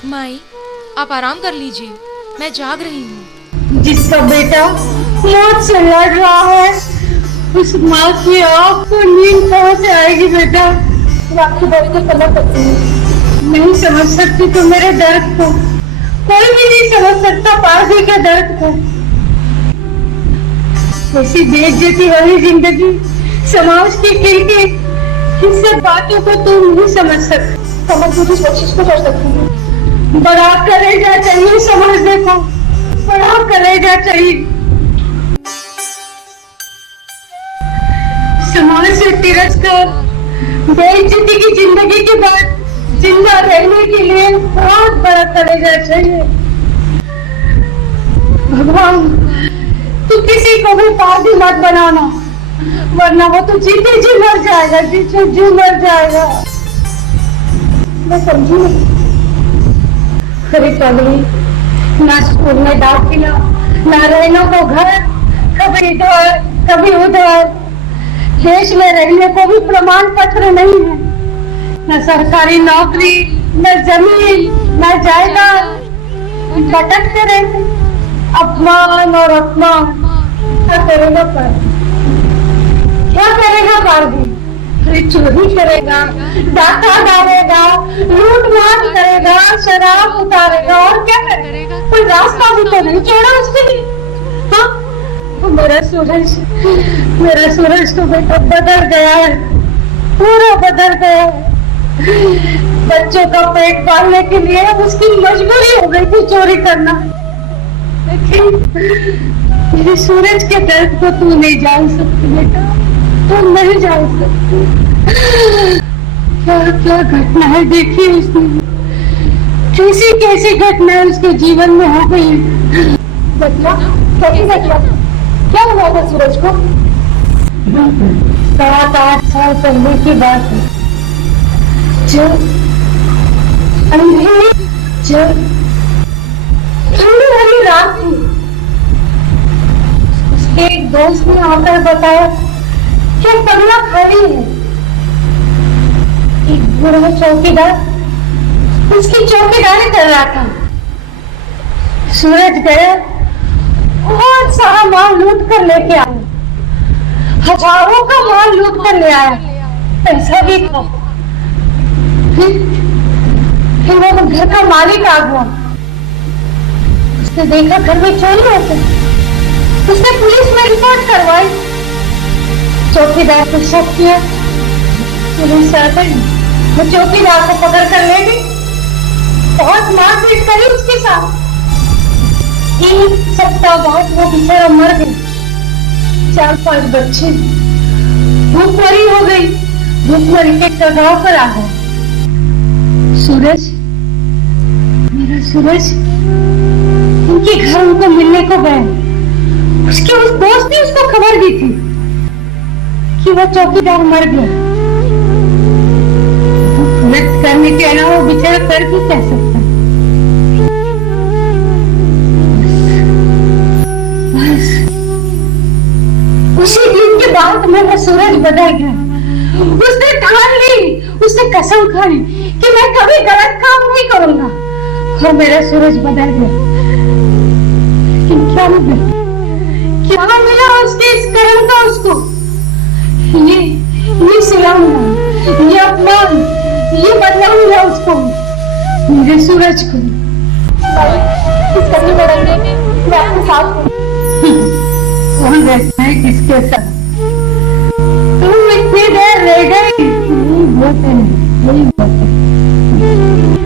माई, आप आराम कर लीजिए, मैं जाग रही हूँ। जिसका बेटा मौत से लड़ रहा है, उस माँ की आँख को नींद कहाँ से आएगी बेटा? मैं आपकी दर्द को समझ सकती हूँ। नहीं समझ सकती तो मेरे दर्द को कोई भी नहीं समझ सकता, पाजी के दर्द को। ऐसी बेइज्जती वाली जिंदगी, समाज की खिड़की, इन सब बातों को तुम नहीं समझ सकती। समझ मुझे कोशिश तो कर सकती हूँ। बड़ा कलेजा चाहिए समझने को, बड़ा कलेजा चाहिए। समाज से तिरस्कार, बेइज्जती की जिंदगी के बाद जिंदा रहने के लिए बहुत बड़ा कलेजा चाहिए। भगवान, तू किसी को भी पापी मत बनाना, वरना वो तो जीते जी मर जाएगा, जीते जी मर जाएगा। मैं समझी नहीं। अरे पगली, ना स्कूल में दाखिला, ना रहने को घर, कभी इधर कभी उधर। देश में रहने को भी प्रमाण पत्र नहीं है, न सरकारी नौकरी, न जमीन, न जायदाद। भटकते रहते, अपमान और अपमान। क्या करेगा पारदी? क्या करेगा पारदी? अरे चोरी करेगा, डाका डालेगा, लूट मार करेगा, शराब उतारेगा, और क्या करेगा? कोई रास्ता भी तो नहीं छोड़ा उसके लिए। हाँ, मेरा सूरज तो बेटा बदल गया है, पूरा बदल गया है। बच्चों का पेट पालने के लिए उसकी मजबूरी हो गई थी चोरी करना, लेकिन मेरे सूरज के दर्द को तू नहीं जान सकती बेटा, तू नहीं जान सकती। क्या क्या घटनाएं देखी उसने, कैसी कैसी घटनाएं उसके जीवन में हो गई। बदला? कैसी बदला? क्या हुआ था सूरज को? 7-8 साल पहले की बात है, जब अंधेरी, जब ठंडी भरी रात थी। उसके एक दोस्त ने आकर बताया कि बंगला खाली है। एक बूढ़ा चौकीदार उसकी चौकीदारी कर रहा था। सूरज गया, बहुत सारा माल लूट कर लेके आया, हजारों का माल लूट कर ले आया, पैसा भी था। फिर वो घर का मालिक आ गया, उसने देखा घर में चोरी होते, उसने पुलिस में रिपोर्ट करवाई। चौकीदार को शक किया, पुलिस आ गई, वो चौकीदार को पकड़ कर ले गई, बहुत मारपीट करी उसके साथ। 1 सप्ताह बाद वो बेचारा मर गया। 4-5 बच्चे, भूखमरी हो गई, भूखमरी के कगार पर आ गए। सूरज, मेरा सूरज, उनके घर उनको मिलने को गए। उसके उस दोस्त ने उसको खबर दी थी कि वो चौकीदार मर गया। व्यक्त करने के अलावा बेचारा कर भी कह सकता। उसी दिन के बाद मेरा सूरज बदल गया। उसने ठान ली, उसने कसम खाई कि मैं कभी गलत काम नहीं करूंगा, और मेरा सूरज बदल गया। लेकिन क्या मिला? क्या मिला उसके इस कर्म का उसको? ये सिला मिला, ये अपमान, ये बदला मिला उसको, मेरे सूरज को। इस कभी लड़ाई में मैं आपके साथ हूँ। कौन रहता है किसके साथ? तुम इतनी देर रह गई, यही बात है।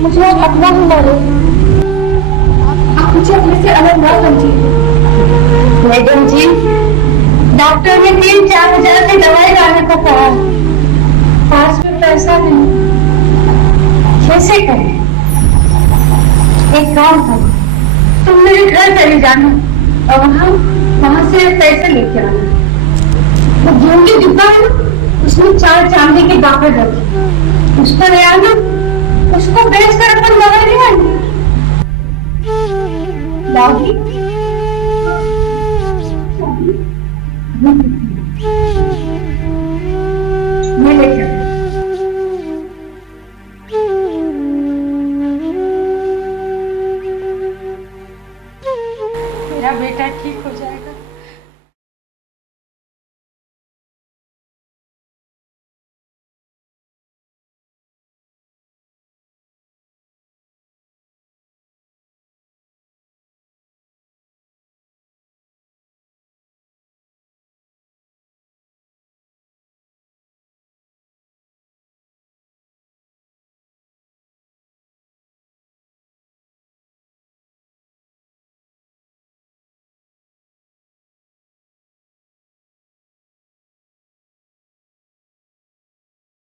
मुझे आप अपना ही मानो, आप मुझे अपने से अलग ना समझिए। मैडम जी, डॉक्टर ने 3-4 हजार की दवाई लाने को कहा, पास में पैसा नहीं, कैसे करें? एक काम करो, तुम मेरे घर चले जाना और वहां से पैसे लेके आना। वो गेहूं की दुकान है, उसमें 4 चांदी के बाकड़ रखे, उस पर ले आना, उसको बेचकर अपन दवाई ले आएंगे। लाओगी? मैं लेके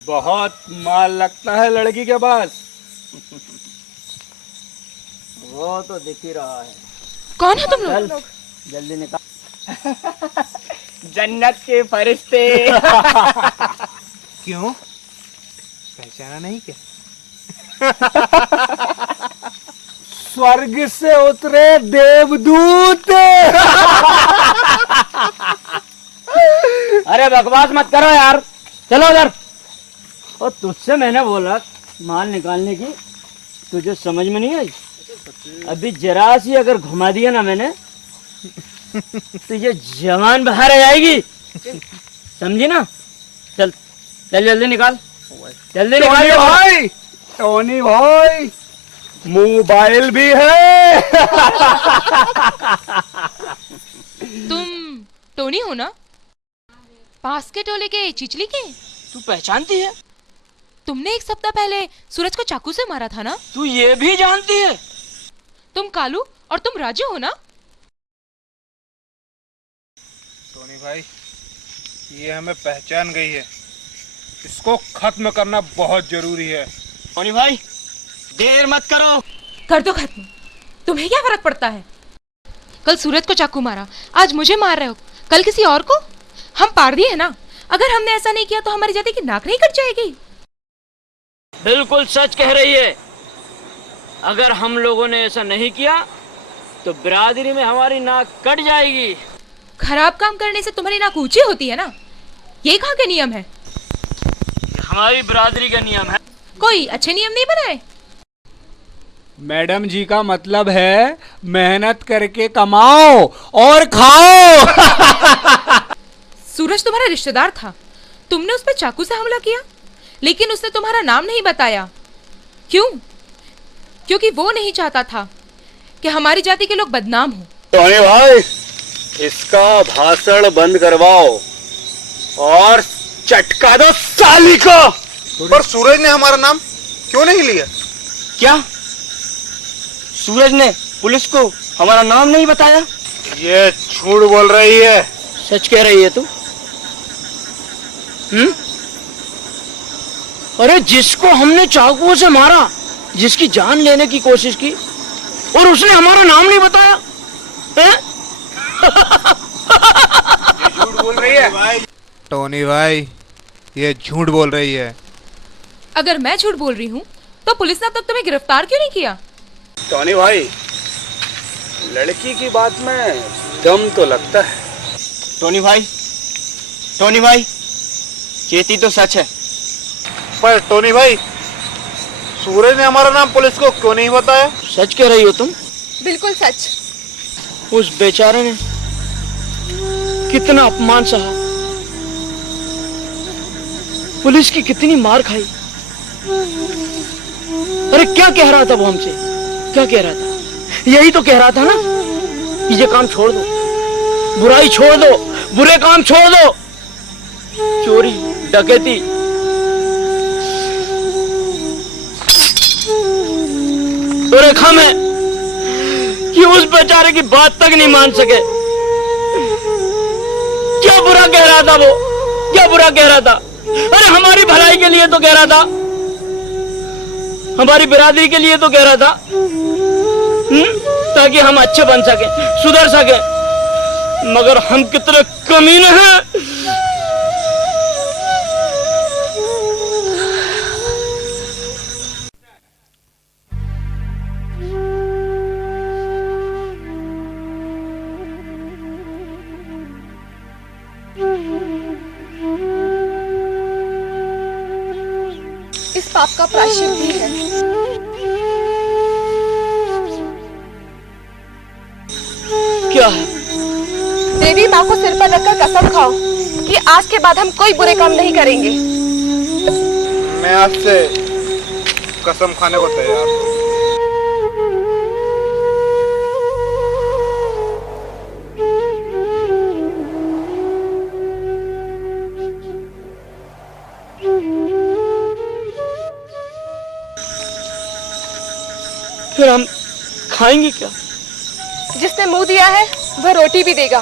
बहुत माल लगता है लड़की के पास। वो तो दिख ही रहा है। कौन है तुम लोग? चल जल्दी निकाल। जन्नत के फरिश्ते। क्यों, पहचाना नहीं क्या? स्वर्ग से उतरे देवदूत। अरे बकवास मत करो यार, चलो उधर। और तुझसे मैंने बोला माल निकालने की, तुझे समझ में नहीं आई? अभी जरा सी अगर घुमा दिया ना मैंने तो ये जवान बाहर आ जाएगी, समझी ना? चल चल जल्दी निकाल, जल्दी टोनी निकाल। भाई, टोनी भाई, मोबाइल भी है। तुम टोनी हो ना? पास के टोले के चिचली के? तू पहचानती है? तुमने एक सप्ताह पहले सूरज को चाकू से मारा था ना? तू ये भी जानती है? तुम कालू और तुम राजू हो ना? टोनी भाई, ये हमें पहचान गई है, इसको खत्म करना बहुत जरूरी है। टोनी भाई देर मत करो। कर दो खत्म, तुम्हें क्या फर्क पड़ता है? कल सूरज को चाकू मारा, आज मुझे मार रहे हो, कल किसी और को? हम पारदी है ना, अगर हमने ऐसा नहीं किया तो हमारी जाति की नाक नहीं कट जाएगी। बिल्कुल सच कह रही है। अगर हम लोगों ने ऐसा नहीं किया तो बिरादरी में हमारी नाक कट जाएगी। खराब काम करने से तुम्हारी नाक ऊंची होती है ना? ये कहाँ के नियम है? हमारी बिरादरी का नियम है। कोई अच्छे नियम नहीं बनाए? मैडम जी का मतलब है मेहनत करके कमाओ और खाओ। सूरज तुम्हारा रिश्तेदार था, तुमने उस पर चाकू से हमला किया, लेकिन उसने तुम्हारा नाम नहीं बताया। क्यों? क्योंकि वो नहीं चाहता था कि हमारी जाति के लोग बदनाम हो। टोनी भाई, इसका भाषण बंद करवाओ और चटका दो साली को। पर सूरज ने हमारा नाम क्यों नहीं लिया? क्या सूरज ने पुलिस को हमारा नाम नहीं बताया? ये झूठ बोल रही है। सच कह रही है तू? अरे जिसको हमने चाकू से मारा, जिसकी जान लेने की कोशिश की, और उसने हमारा नाम नहीं बताया है? झूठ बोल रही है टोनी भाई, ये झूठ बोल रही है। अगर मैं झूठ बोल रही हूँ तो पुलिस ने अब तक तुम्हें गिरफ्तार क्यों नहीं किया? टोनी भाई, लड़की की बात में दम तो लगता है। टोनी भाई चेती तो सच है। पर टोनी भाई, सूरज ने हमारा नाम पुलिस को क्यों नहीं बताया? सच कह रही हो तुम? बिल्कुल सच। उस बेचारे ने कितना अपमान सहा, पुलिस की कितनी मार खाई। अरे क्या कह रहा था वो हमसे? क्या कह रहा था? यही तो कह रहा था ना कि ये काम छोड़ दो, बुराई छोड़ दो, बुरे काम छोड़ दो, चोरी डकैती। तो रेखा में कि उस बेचारे की बात तक नहीं मान सके। क्या बुरा कह रहा था वो? क्या बुरा कह रहा था? अरे हमारी भलाई के लिए तो कह रहा था, हमारी बिरादरी के लिए तो कह रहा था, ताकि हम अच्छे बन सके, सुधर सके। मगर हम कितने कमीने हैं। इस पाप का प्रायश्चित भी है। क्या है? देवी माँ को सिर पर रखकर कसम खाओ कि आज के बाद हम कोई बुरे काम नहीं करेंगे। मैं आज से कसम खाने को तैयार हूँ। फिर हम खाएंगे क्या? जिसने मुंह दिया है वह रोटी भी देगा।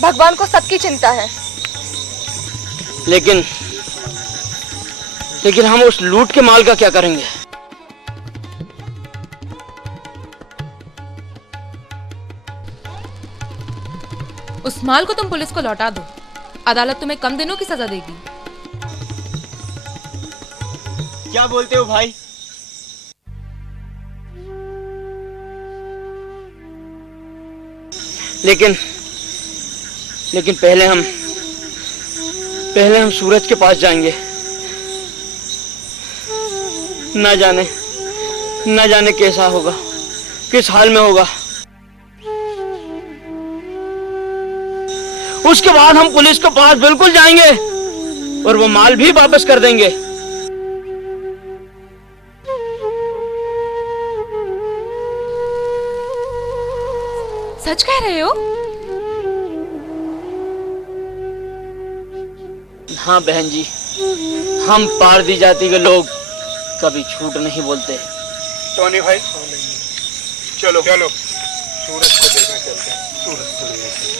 भगवान को सबकी चिंता है। लेकिन लेकिन हम उस लूट के माल का क्या करेंगे? उस माल को तुम पुलिस को लौटा दो, अदालत तुम्हें कम दिनों की सजा देगी। क्या बोलते हो भाई? लेकिन पहले हम सूरज के पास जाएंगे। न जाने कैसा होगा, किस हाल में होगा। उसके बाद हम पुलिस के पास बिल्कुल जाएंगे और वो माल भी वापस कर देंगे। सच कह रहे हो? हाँ बहन जी, हम पारदी जाति के लोग कभी झूठ नहीं बोलते। टोनी भाई चलो चलो सूरज को देखने चलते हैं। सूरज को देखने चलते हैं।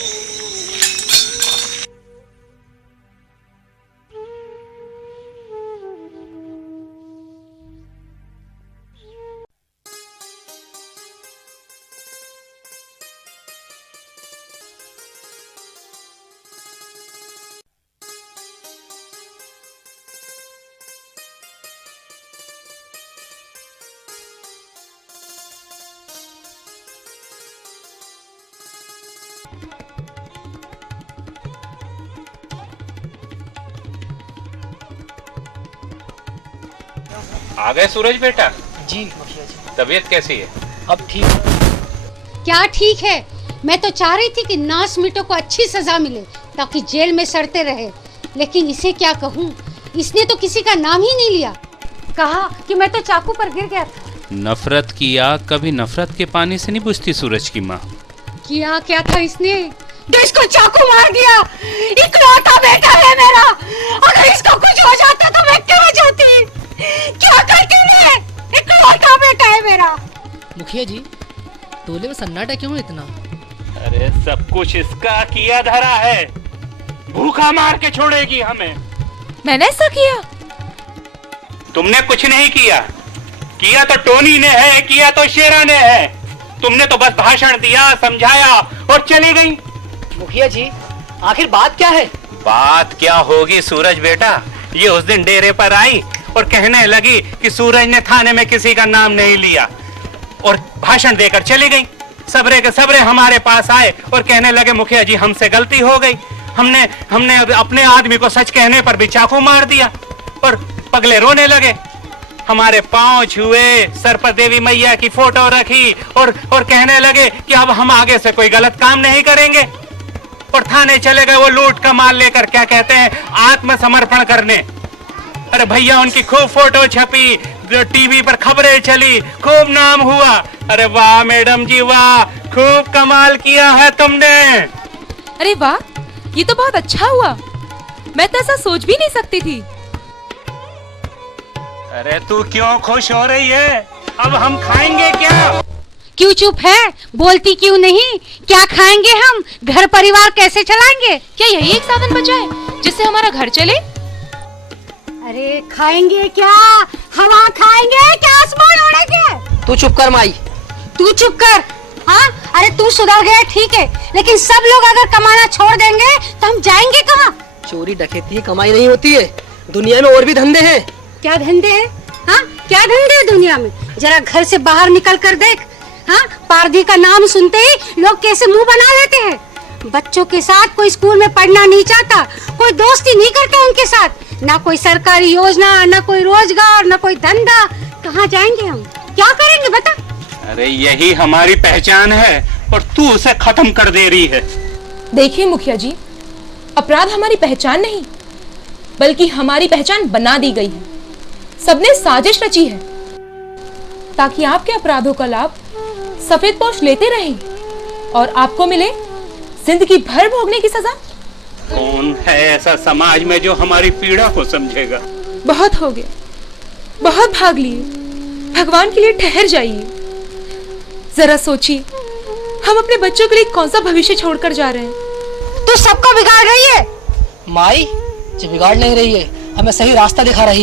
आ गए सूरज बेटा? जी मुखिया जी। तबीयत कैसी है? अब ठीक है। क्या ठीक है? मैं तो चाह रही थी कि नास मीटो को अच्छी सजा मिले ताकि जेल में सड़ते रहे, लेकिन इसे क्या कहूँ, इसने तो किसी का नाम ही नहीं लिया। कहा कि मैं तो चाकू पर गिर गया था। नफरत की आग कभी नफरत के पानी से नहीं बुझती सूरज की माँ। किया क्या था इसने? तो इसको चाकू मार दिया। इकलौता बेटा है मेरा, अगर इसको कुछ हो जाता तो मैं क्या जाती? क्या करती मैं? इकलौता बेटा है मेरा। मुखिया जी, टोले में सन्नाटा क्यों है इतना? अरे सब कुछ इसका किया धरा है, भूखा मार के छोड़ेगी हमें। मैंने ऐसा किया? तुमने कुछ नहीं किया, किया तो टोनी ने है, किया तो शेरा ने है। तुमने तो बस भाषण दिया, समझाया और चली गई। मुखिया जी, आखिर बात क्या है? बात क्या होगी सूरज बेटा, ये उस दिन डेरे पर आई और कहने लगी कि सूरज ने थाने में किसी का नाम नहीं लिया और भाषण देकर चली गई। सबरे के सबरे हमारे पास आए और कहने लगे मुखिया जी हमसे गलती हो गई, हमने अपने आदमी को सच कहने पर भी चाकू मार दिया। और पगले रोने लगे, हमारे पांव छुए, सर पर देवी मैया की फोटो रखी और कहने लगे कि अब हम आगे से कोई गलत काम नहीं करेंगे। और थाने चले गए वो लूट का माल लेकर, क्या कहते हैं, आत्मसमर्पण करने। अरे भैया उनकी खूब फोटो छपी, टीवी पर खबरें चली, खूब नाम हुआ। अरे वाह मैडम जी वाह, खूब कमाल किया है तुमने। अरे वाह, ये तो बहुत अच्छा हुआ, मैं तो ऐसा सोच भी नहीं सकती थी। अरे तू क्यों खुश हो रही है? अब हम खाएंगे क्या? क्यों चुप है? बोलती क्यों नहीं? क्या खाएंगे हम? घर परिवार कैसे चलाएंगे? क्या यही एक साधन बचा है जिससे हमारा घर चले? अरे खाएंगे क्या? हवा खाएंगे क्या? आसमान उड़ेंगे? तू चुप कर माई। तू चुप कर। हाँ, अरे तू सुधर गया ठीक है, लेकिन सब लोग अगर कमाना छोड़ देंगे तो हम जाएंगे कहाँ? चोरी डकैती कमाई नहीं होती है, दुनिया में और भी धंधे हैं। क्या धंधे हैं? हाँ, क्या धंधे हैं दुनिया में? जरा घर से बाहर निकल कर देख। हाँ, पारधी का नाम सुनते ही लोग कैसे मुंह बना लेते हैं। बच्चों के साथ कोई स्कूल में पढ़ना नहीं चाहता, कोई दोस्ती नहीं करता उनके साथ, ना कोई सरकारी योजना, ना कोई रोजगार, ना कोई धंधा। कहाँ जाएंगे हम? क्या करेंगे बता? अरे यही हमारी पहचान है और तू उसे खत्म कर दे रही है। देखिए मुखिया जी, अपराध हमारी पहचान नहीं बल्कि हमारी पहचान बना दी गई है। सबने साजिश रची है ताकि आपके अपराधों का लाभ सफेदपोश लेते रहें और आपको मिले जिंदगी भर भोगने की सजा। कौन है ऐसा समाज में जो हमारी पीड़ा को समझेगा? बहुत हो गया, बहुत भाग लिए, भगवान के लिए ठहर जाइए। जरा सोचिए, हम अपने बच्चों के लिए कौन सा भविष्य छोड़कर जा रहे हैं। तू सबको बिगाड़ रही है। माई जो बिगाड़ नहीं रही है, हमें सही रास्ता दिखा रही है।